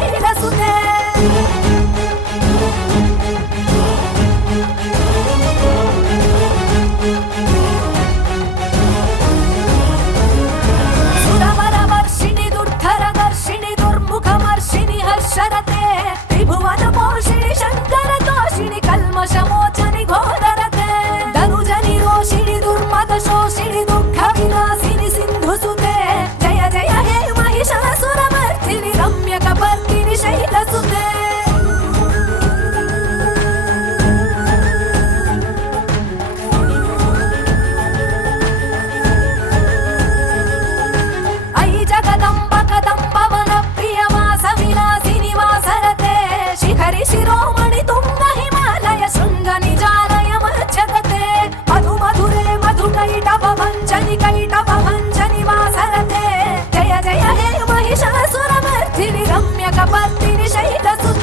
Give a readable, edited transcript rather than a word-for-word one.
शैलसुते सुरवरवर्षिणि दुर्धरदर्शिनि दुर्मुखमर्षिणि हर्षरते त्रिभुवन पोषिणि शङ्करतोषिणि कल्मषमोचनि घोररते धनुजनि रोषिणि दुर्मदशोषिणि दुःखविनाशिनि सिन्धुसुते जय जय हे महिषासुरमर्दिनि रम्यकपर्दिनि शैलसुते अयि जगदम्ब कदम्ब वनप्रियवासविलासिनि वासरते शिखरि शिरोमणि तुङ्ग हिमालय शृङ्ग निजालय मज्जगते मधु मधुरे मधुकैटभ भञ्जनि कैटभ भञ्जनि वासरते जय जय हे महिषासुरमर्दिनि रम्यकपर्दिनि शैलसुते